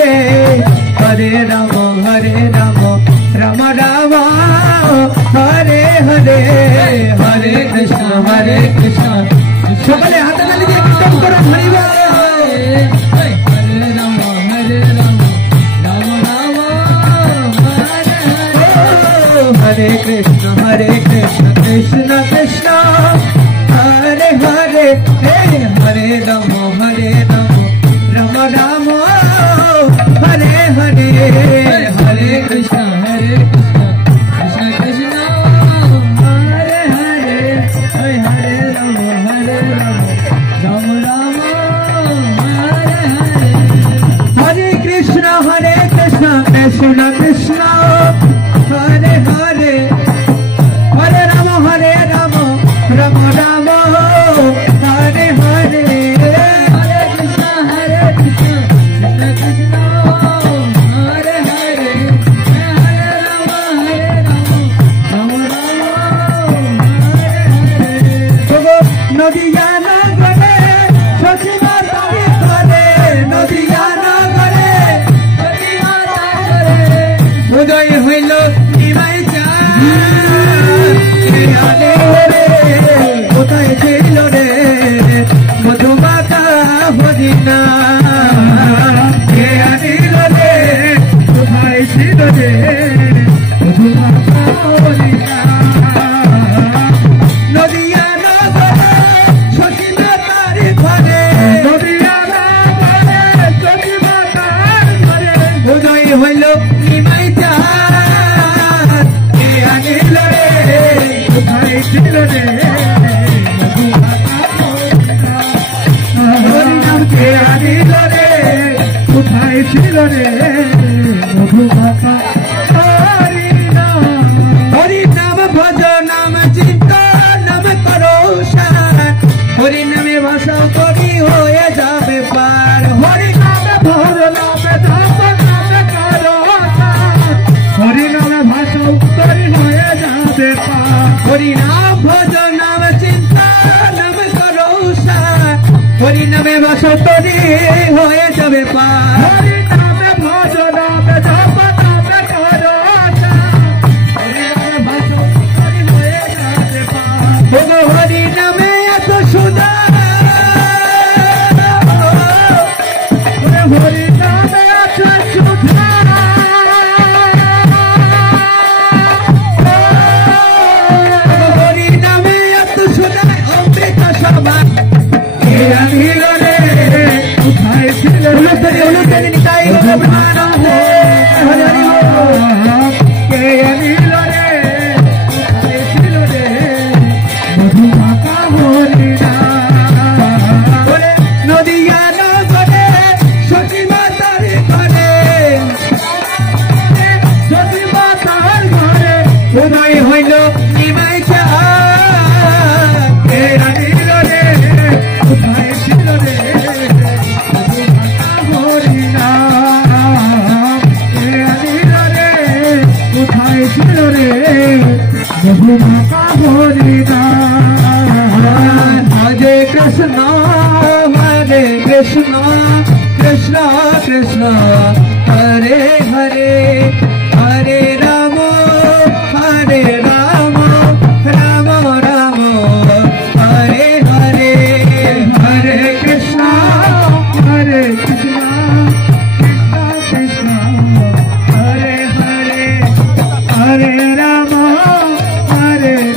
हरे हरे राम राम राम हरे हरे हरे कृष्ण সকলে হাতে তালি দিয়ে কীর্তন করো হরি বল हरे कृष्ण कृष्ण कृष्ण हरे हरे हरे राम राम राम हरे हरे हरे कृष्ण कृष्ण कृष्ण हरे हरे हरे राम राम राम हरे हरे हरे कृष्ण कृष्ण कृष्ण हरे हरे हरे राम राम राम हरे हरे हरे कृष्ण कृष्ण कृष्ण हरे हरे हरे राम राम राम हरे हरे नदिया नगरे सचिवा तारी करे नदिया नगरे सचिवा तारे उदय हইল কোথায় ছিল রে মধুমাতা হরিণা কে আনিল রে কোথায় ছিল রে মধুমাতা হরিণা নদিয়া নগরে সচিবা তারি ঘরে নদিয়া নগরে সচিবা তারি ঘরে উদয় হইল নিমাই চাঁদ কে আনিল রে কোথায় ছিল রে কে আনিল রে কোথায় ছিল রে মধুমাতা হরি নাম ভজ নাম চিন্ত নাম করো হরি নামে ভাষা করি হয়ে যাবে পার হরি নামে ভজ নামে ধাপ নামে করো হরি নামে ভাষা করি হয়ে যাবে পার হরি নাম ভজ নাম চিন্তা নাম করো হরি নামে ভাষা করি হয়ে যাবে পার হরি নামে ভজ নামে ধাপ নামে করো হরি নামে ভাষা করি হয়ে যাবে পার হরি নামে এত সুধা হরি নামে এত সুধা হরি নামে এত সুধা অমৃত সভা কে আনিল রে কোথায় ছিল রে নিতাই গৌরমান হরি কে আনিল রে কোথায় ছিল রে মধুমাতা হরিণা নদিয়া নগরে সচিবা তারি ঘরে সচিবা তার ঘরে উদয় হইল নিমাই চাঁদ কে আনিল রে কোথায় ছিল রে মধুমাতা হরিণা কে আনিল রে কোথায় ছিল রে মধুমাতা হরিণা হরে কৃষ্ণ কৃষ্ণ কৃষ্ণ হরে হরে হরে রাম রাম রাম হরে হরে হরে কৃষ্ণ কৃষ্ণ কৃষ্ণ হরে হরে হরে রাম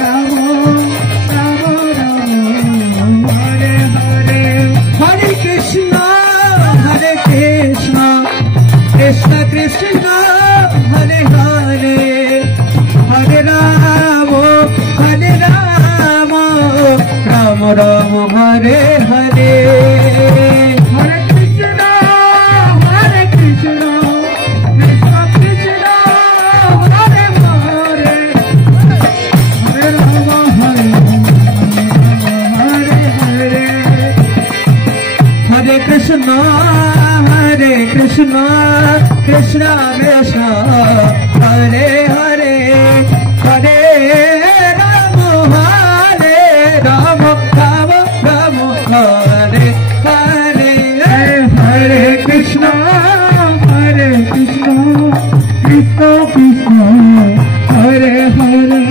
রাম রাম হরে হরে হরে কৃষ্ণ কৃষ্ণ কৃষ্ণ হরে হরে হরে রাম রাম রাম হরে হরে হরে কৃষ্ণ কৃষ্ণ কৃষ্ণ হরে হরে হরে রাম হরে হরে हरे Krishna Krishna Krishna Hare Hare Hare Ram Ram Ram Hare Hare Hare Krishna Krishna Hare Hare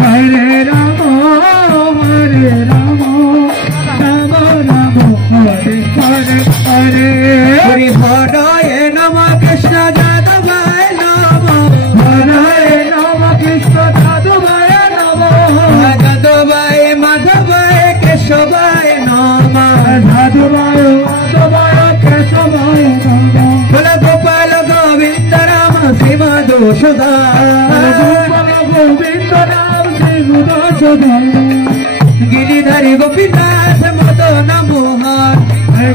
Hare Rama Hare Rama Rama Rama Hare Hare Hare Hare Hare Nama Krishna Jadavaya Nama Hare Nama Krishna Jadavaya Nama Jadavaya Madhavaya Keshavaya Nama Jadavaya Madhavaya Keshavaya Nama Bala Gopala Govinda Rama Sima Doshoda Gopala Govinda Rama Sima Doshoda Giridhari Gopinath Madana Mohan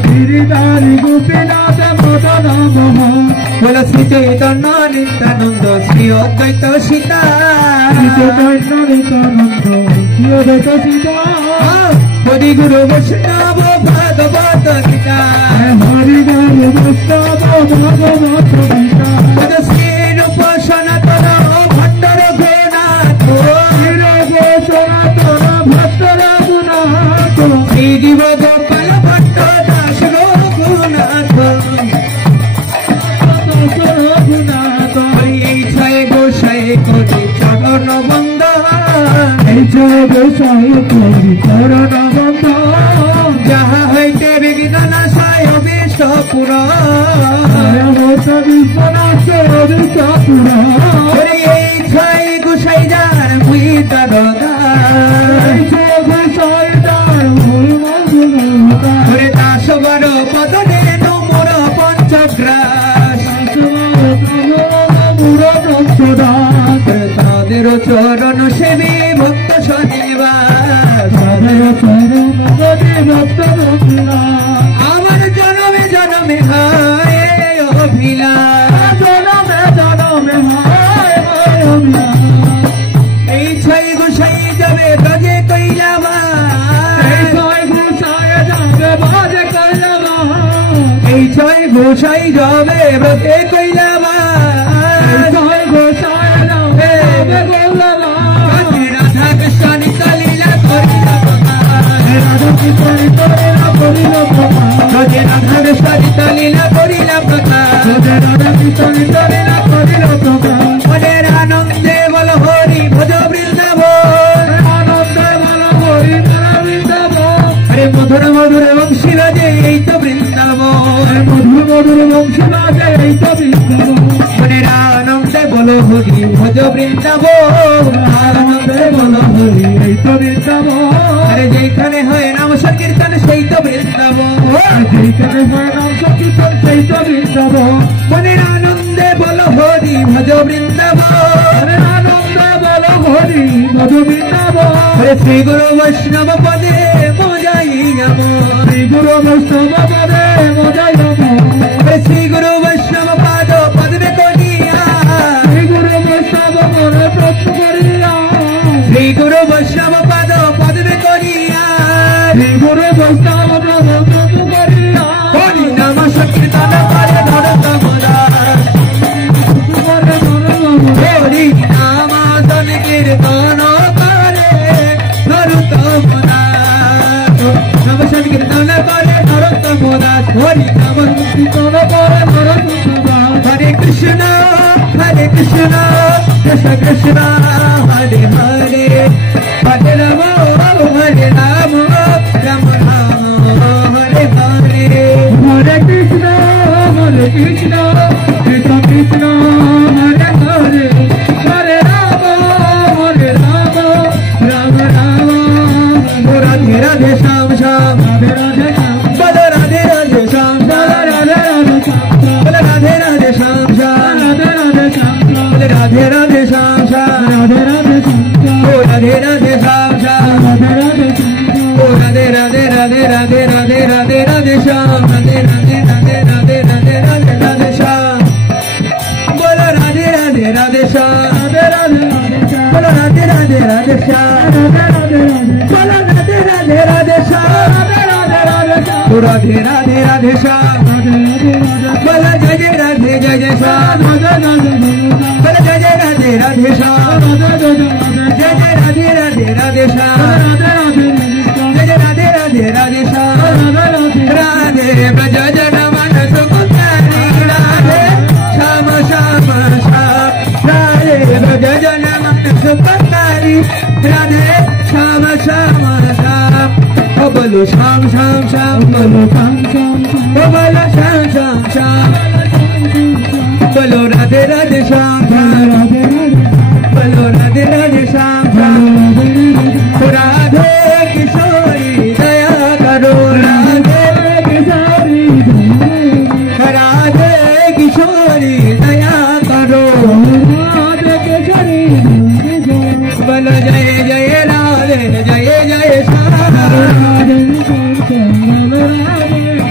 Giridhari Gopinath Madana Mohan Bola Sri Chaitanya Nityananda Sri Advaita Sita Sri Chaitanya Nityananda Sri Advaita Sita Hari Guru Vaishnava Bhagavata Gita Hari Guru Vaishnava Bhagavata Gita Pada Sri Rupa Sanatana Bhattara Gunato Sri Rupa Sanatana Bhattara Gunato Sri Diva Gopala Bhatta Dasara Gunato Dasara Gunato Hari Eichai Goshai Koti Charana Banda Eichai Goshai Koti Charana Banda Jaha Haite Vigdana Sayo Vishapura Jaya Hota Vishwanasaya Vishapura Hari Eichai Goshai Jar Muita Roda Eichai Goshai Jar Muita Hari Tasavara Padane Nomura Panchagras Tasavara Nomura Panchagras Tader Charan Sevi Bhakta Sanivas Tader Charan Sevi Bhakta Sanivas Amar Janame Janame Hai Abhila Janame Janame Hai Abhila Eichai Goshai Jabe Baje Kailava Eichai Goshai Jabe Baje Kailava Eichai Goshai Jabe Baje Kailava Eichai Goshai Jabe Baje Kailava Radha Krishna Nitya Leela Korila Radha Krishna Nitya Leela Korila Radha Krishna Nitya Leela Korila Radha Krishna Nitya Leela Korila Hare Anande Bolo Hari Bhajo Vrindavan Anande Bolo Hari Bhajo Vrindavan Hare Madhura Madhura Vamshi Raje Eito Vrindavan Hare Madhura Madhura Vamshi Raje Eito Vrindavan Hare Anande Bolo Hari Bhajo Vrindavan Anande Bolo Hari Eito Vrindavan Hare যেখানে হয় নাম সংকীর্তন সেই তো বৃন্দাবন যেখানে হয় নাম সংকীর্তন সেই তো বৃন্দাবন মনের আনন্দে বলো হরি ভজ বৃন্দাবন মনের আনন্দে বলো হরি ভজ বৃন্দাবন হরে শ্রী গুরু বৈষ্ণব পদে মজাই যেমন শ্রী গুরু বৈষ্ণব পদে মজাই যেমন হরে শ্রী গুরু বৈষ্ণব পাদ পদবে করিয়া শ্রী গুরু বৈষ্ণব মনে প্রশ্ন করিয়া শ্রী গুরু বৈষ্ণব পাদ পদবে করিয়া শ্রী গুরু বৈষ্ণব পদ করিয়া হরি নাম সংকীর্তন করে ধরতম দাস হরি নাম সংকীর্তন করে ধরতম দাস নাম সংকীর্তন করে ধরতম দাস হরি নাম সংকীর্তন করে ধরতম দাস হরে কৃষ্ণ কৃষ্ণ কৃষ্ণ হরে হরে হরে রাম হরে রাম রাম রাম হরে হরে হরে কৃষ্ণ কৃষ্ণ কৃষ্ণ হরে হরে হরে রাম রাম রাম রাধে রাধে শ্যাম শ্যাম রাধে রাধে শ্যাম বলো রাধে রাধে শ্যাম রাধে রাধে শ্যাম বলো রাধে রাধে শ্যাম শ্যাম রাধে রাধে শ্যাম বলো রাধে রাধে শ্যাম শ্যাম রাধে রাধে শ্যাম ও রাধে রাধে শ্যাম শ্যাম রাধে রাধে শ্যাম ও রাধে রাধে রাধে রাধে রাধে রাধে রাধে শ্যাম রাধে রাধে রাধে রাধে রাধে রাধে রাধে শ্যাম বলো রাধে রাধে রাধে শ্যাম রাধে রাধে রাধে শ্যাম বলো রাধে রাধে রাধে শ্যাম রাধে রাধে রাধে বলো রাধে রাধে রাধে শ্যাম রাধে রাধে রাধে শ্যাম ও রাধে রাধে রাধে শ্যাম রাধে রাধে রাধে বলো জয় জয় রাধে জয় জয় শ্যাম রাধে রাধে বলো জয় জয় রাধে রাধে শ্যাম রাধে রাধে জয় জয় রাধে রাধে রাধে শ্যাম রাধে রাধে জয় জয় রাধে রাধে রাধে শ্যাম রাধে রাধে ব্রজ জন মন সুখ রাধে শ্যাম শ্যাম শ্যাম राधे श्याम श्याम श्याम बोलो श्याम श्याम श्याम बोलो श्याम श्याम बोलो श्याम श्याम श्याम बोलो राधे राधे श्याम श्याम बोलो राधे राधे श्याम श्याम राधे किशोरी दया करो राधे किशोरी राधे किशोरी दया करो राधे किशोरी बोलो जय जय राधे जय जय श्याम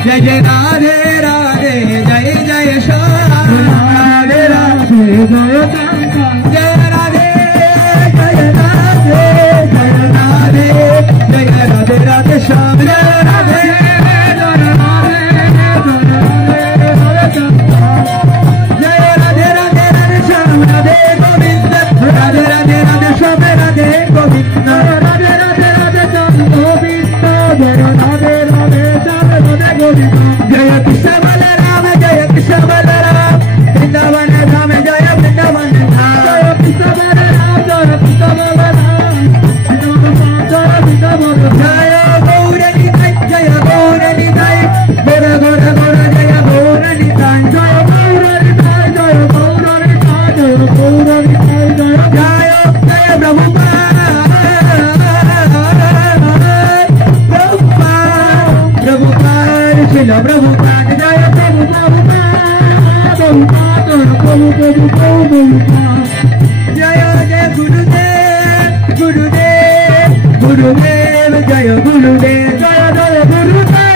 जय जय राधे राधे जय जय श्याम राधे राधे जय राधे जय राधे जय राधे जय राधे राधे श्याम जय राधे जय राधे राधे राधे श्याम राधे गोविंद राधे राधे राधे श्याम राधे गोविंद राधे राधे राधे श्याम गोविंद जय राधे राधे श्याम राधे गोविंद जय कृष्ण बलराम जय कृष्ण बलराम वृंदावन धाम जय वृंदावन धाम जय कृष्ण बलराम जय कृष्ण बलराम जय गौर निताय जय गौर निताय गौर गौर गौर जय गौर निताय जय गौर निताय जय गौर निताय जय गौर निताय जय जय प्रभुपाद प्रभुपाद शिल प्रभुपाद जय प्रभुपाद जय जय गुरुदेव गुरुदेव गुरुदेव जय गुरुदेव जय जय गुरुदेव